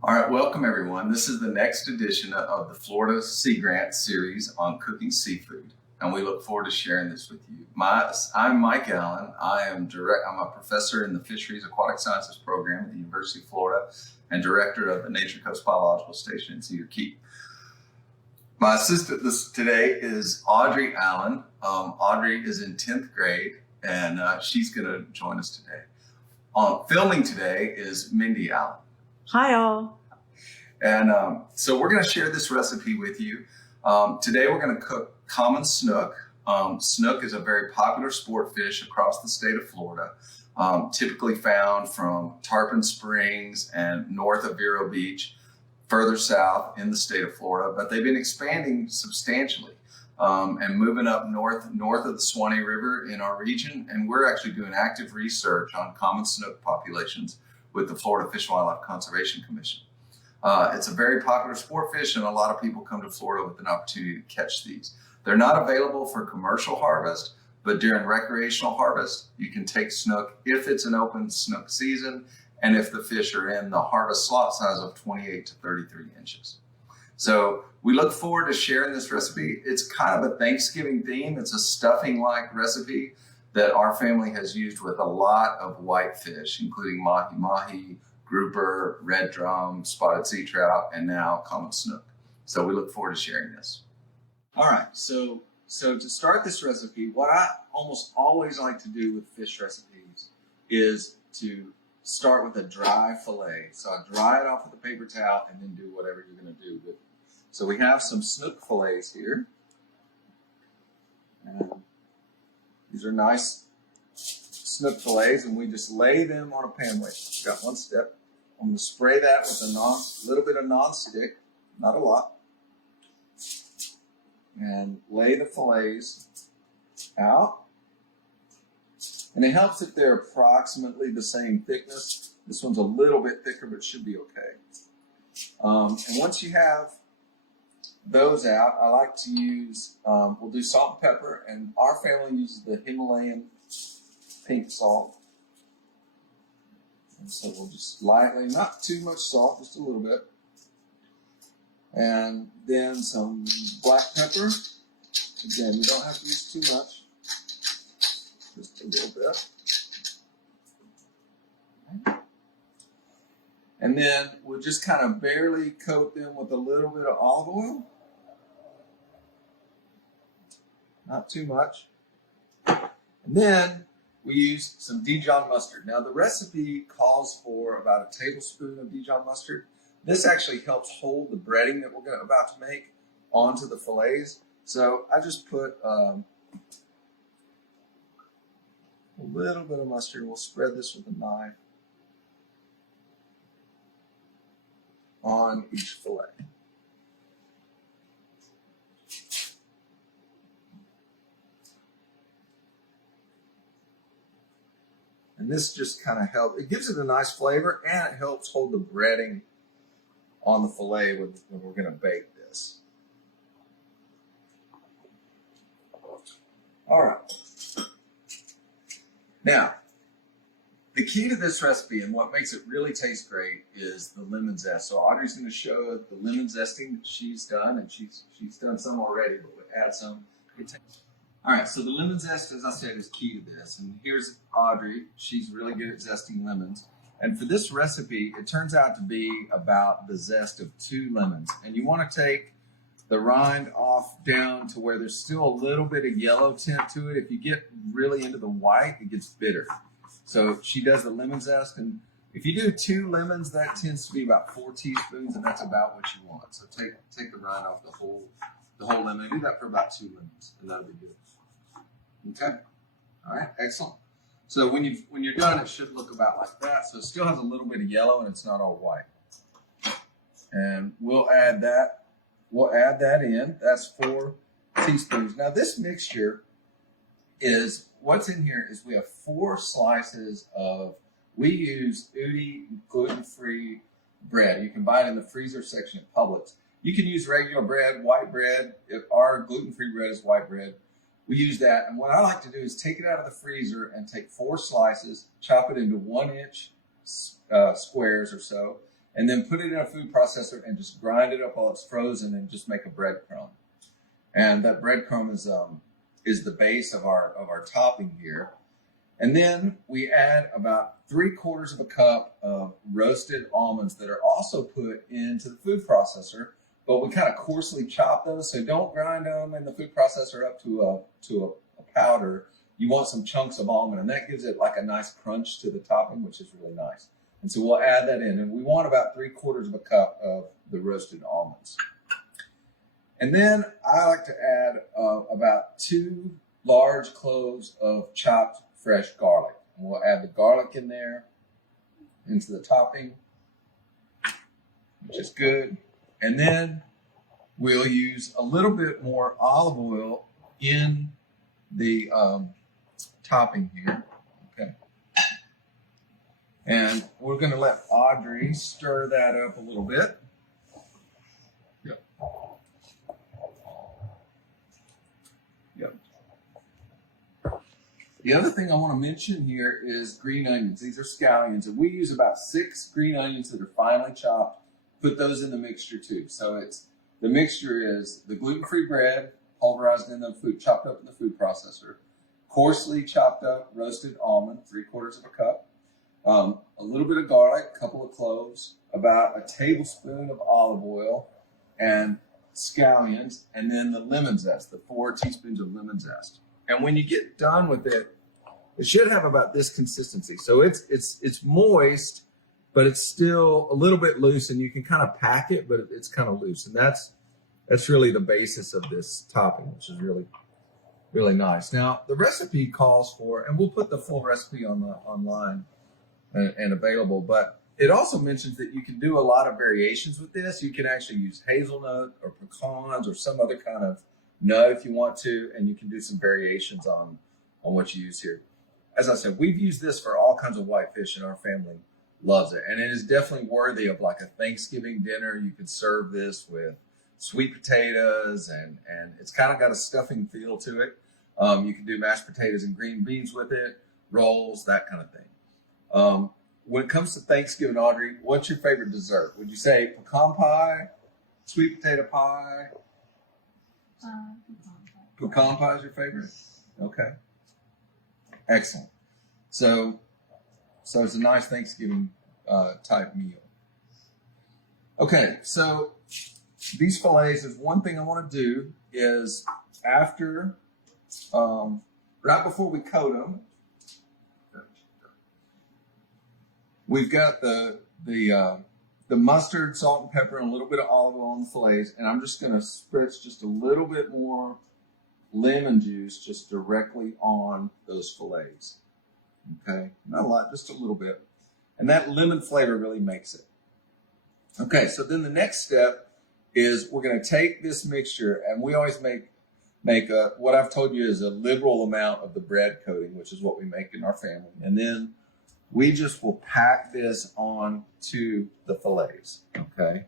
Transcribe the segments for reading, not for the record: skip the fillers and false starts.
All right, welcome everyone. This is the next edition of the Florida Sea Grant series on cooking seafood, and we look forward to sharing this with you. I'm Mike Allen. I'm a professor in the Fisheries Aquatic Sciences program at the University of Florida and director of the Nature Coast Biological Station in Cedar Key. My assistant today is Audrey Allen. Audrey is in 10th grade, and she's going to join us today. Filming today is Mindy Allen. Hi, all. And so we're going to share this recipe with you. Today we're going to cook common snook. Snook is a very popular sport fish across the state of Florida, typically found from Tarpon Springs and north of Vero Beach, further south in the state of Florida. But they've been expanding substantially and moving up north of the Swanee River in our region. And we're actually doing active research on common snook populations with the Florida Fish and Wildlife Conservation Commission. It's a very popular sport fish, and a lot of people come to Florida with an opportunity to catch these. They're not available for commercial harvest, but during recreational harvest, you can take snook if it's an open snook season and if the fish are in the harvest slot size of 28 to 33 inches. So we look forward to sharing this recipe. It's kind of a Thanksgiving theme. It's a stuffing-like recipe that our family has used with a lot of white fish, including mahi-mahi, grouper, red drum, spotted sea trout, and now common snook. So we look forward to sharing this. All right, so to start this recipe, what I almost always like to do with fish recipes is to start with a dry fillet. So I dry it off with a paper towel and then do whatever you're going to do with it. So we have some snook fillets here. And these are nice snook fillets, and we just lay them on a pan weight. Got one step. I'm going to spray that with a little bit of non-stick, not a lot, and lay the fillets out. And it helps if they're approximately the same thickness. This one's a little bit thicker, but it should be okay. And once you have those out, I like to use, we'll do salt and pepper, and our family uses the Himalayan pink salt. And so we'll just lightly, not too much salt, just a little bit. And then some black pepper. Again, you don't have to use too much, just a little bit. Okay. And then we'll just kind of barely coat them with a little bit of olive oil. Not too much. And then we use some Dijon mustard. Now the recipe calls for about a tablespoon of Dijon mustard. This actually helps hold the breading that we're about to make onto the fillets. So I just put a little bit of mustard. We'll spread this with a knife on each fillet. And this just kind of helps. It gives it a nice flavor, and it helps hold the breading on the fillet when we're going to bake this. All right. Now, the key to this recipe and what makes it really taste great is the lemon zest. So Audrey's going to show the lemon zesting that she's done, and she's done some already, but we'll add some. All right, so the lemon zest, as I said, is key to this. And here's Audrey. She's really good at zesting lemons. And for this recipe, it turns out to be about the zest of 2 lemons. And you want to take the rind off down to where there's still a little bit of yellow tint to it. If you get really into the white, it gets bitter. So she does the lemon zest. And if you do 2 lemons, that tends to be about 4 teaspoons, and that's about what you want. So take the rind off the whole lemon. Do that for about 2 lemons, and that'll be good. Okay. All right. Excellent. So when you're done, it should look about like that. So it still has a little bit of yellow, and it's not all white. And we'll add that. We'll add that in. That's 4 teaspoons. Now this mixture is what's in here is we have 4 slices of. We use Udi gluten-free bread. You can buy it in the freezer section at Publix. You can use regular bread, white bread. If our gluten-free bread is white bread. We use that, and what I like to do is take it out of the freezer and take 4 slices, chop it into 1-inch squares or so, and then put it in a food processor and just grind it up while it's frozen and just make a breadcrumb. And that breadcrumb is the base of our topping here. And then we add about 3/4 of a cup of roasted almonds that are also put into the food processor, but we kind of coarsely chop those. So don't grind them in the food processor up to a powder. You want some chunks of almond, and that gives it like a nice crunch to the topping, which is really nice. And so we'll add that in, and we want about 3/4 of a cup of the roasted almonds. And then I like to add about 2 large cloves of chopped fresh garlic. And we'll add the garlic in there into the topping, which is good. And then we'll use a little bit more olive oil in the topping here. Okay. And we're going to let Audrey stir that up a little bit. Yep. Yep. The other thing I want to mention here is green onions. These are scallions, and we use about 6 green onions that are finely chopped. Put those in the mixture too. So the mixture is the gluten-free bread, pulverized in the food, chopped up in the food processor, coarsely chopped up roasted almond, 3/4 of a cup, a little bit of garlic, a couple of cloves, about a tablespoon of olive oil, and scallions, and then the lemon zest, the 4 teaspoons of lemon zest. And when you get done with it, it should have about this consistency. So it's moist, but it's still a little bit loose, and you can kind of pack it, but it's kind of loose. And that's really the basis of this topping, which is really, really nice. Now, the recipe calls for, and we'll put the full recipe online and available, but it also mentions that you can do a lot of variations with this. You can actually use hazelnut or pecans or some other kind of nut if you want to, and you can do some variations on what you use here. As I said, we've used this for all kinds of whitefish, and our family loves it. And it is definitely worthy of like a Thanksgiving dinner. You could serve this with sweet potatoes, and it's kind of got a stuffing feel to it. You can do mashed potatoes and green beans with it, rolls, that kind of thing. When it comes to Thanksgiving, Audrey, what's your favorite dessert? Would you say pecan pie, sweet potato pie? Pecan pie is your favorite? Okay. Excellent. So it's a nice Thanksgiving type meal. Okay, so these fillets, there's one thing I want to do is after, right before we coat them, we've got the mustard, salt, and pepper, and a little bit of olive oil on the fillets, and I'm just going to spritz just a little bit more lemon juice just directly on those fillets. Okay, not a lot, just a little bit. And that lemon flavor really makes it. Okay, so then the next step is we're going to take this mixture, and we always make what I've told you is a liberal amount of the bread coating, which is what we make in our family. And then we just will pack this on to the fillets, okay?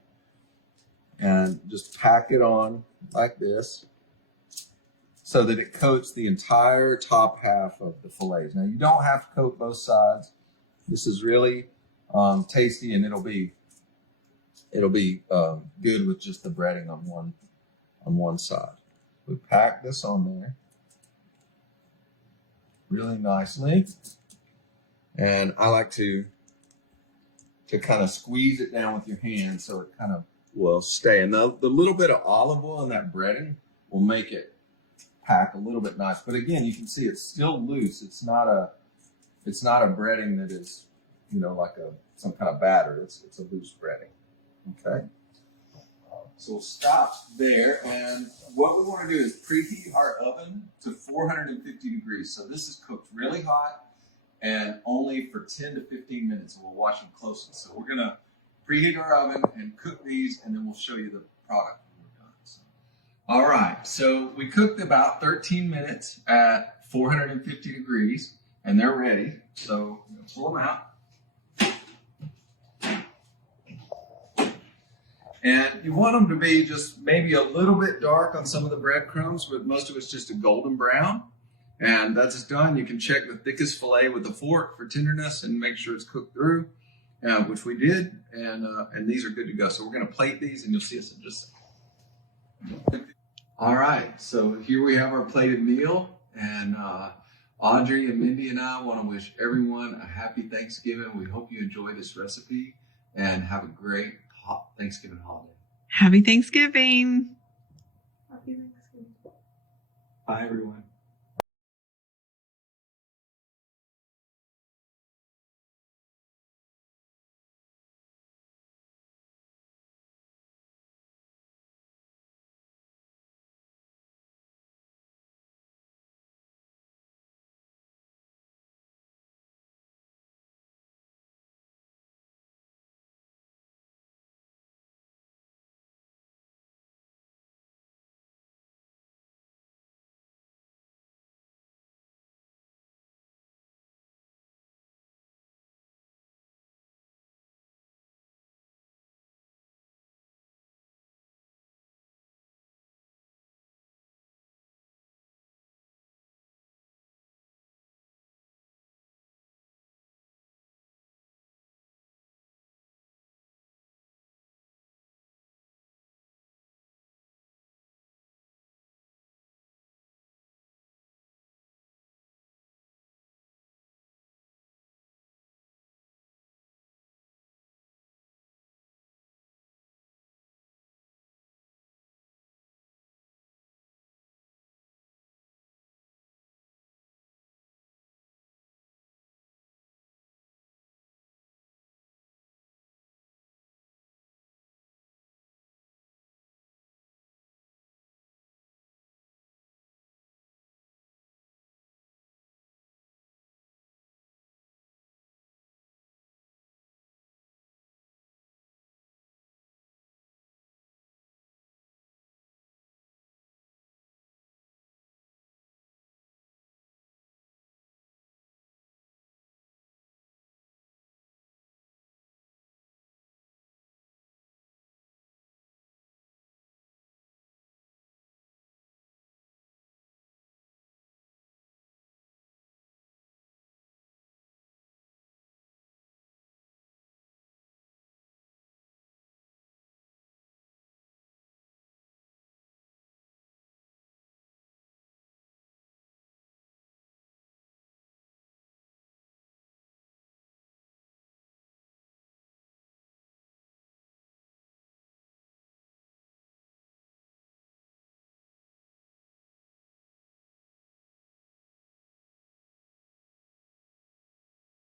And just pack it on like this so that it coats the entire top half of the fillets. Now, you don't have to coat both sides. This is really tasty, and it'll be good with just the breading on one side. We pack this on there really nicely. And I like to kind of squeeze it down with your hand so it kind of will stay. And the little bit of olive oil in that breading will make it pack a little bit nice. But again, you can see it's still loose. It's not a breading that is, like some kind of batter. It's a loose breading. Okay. So we'll stop there. And what we want to do is preheat our oven to 450 degrees. So this is cooked really hot, and only for 10 to 15 minutes, and we'll watch them closely. So we're gonna preheat our oven and cook these, and then we'll show you the product when we're done. So, all right, so we cooked about 13 minutes at 450 degrees, and they're ready. So I'm gonna pull them out. And you want them to be just maybe a little bit dark on some of the breadcrumbs, but most of it's just a golden brown. And that's done. You can check the thickest fillet with a fork for tenderness and make sure it's cooked through. which we did, and these are good to go. So we're going to plate these, and you'll see us in just a second. All right, so here we have our plated meal, and Audrey and Mindy and I want to wish everyone a happy Thanksgiving. We hope you enjoy this recipe and have a great Thanksgiving holiday. Happy Thanksgiving. Happy Thanksgiving. Bye, everyone.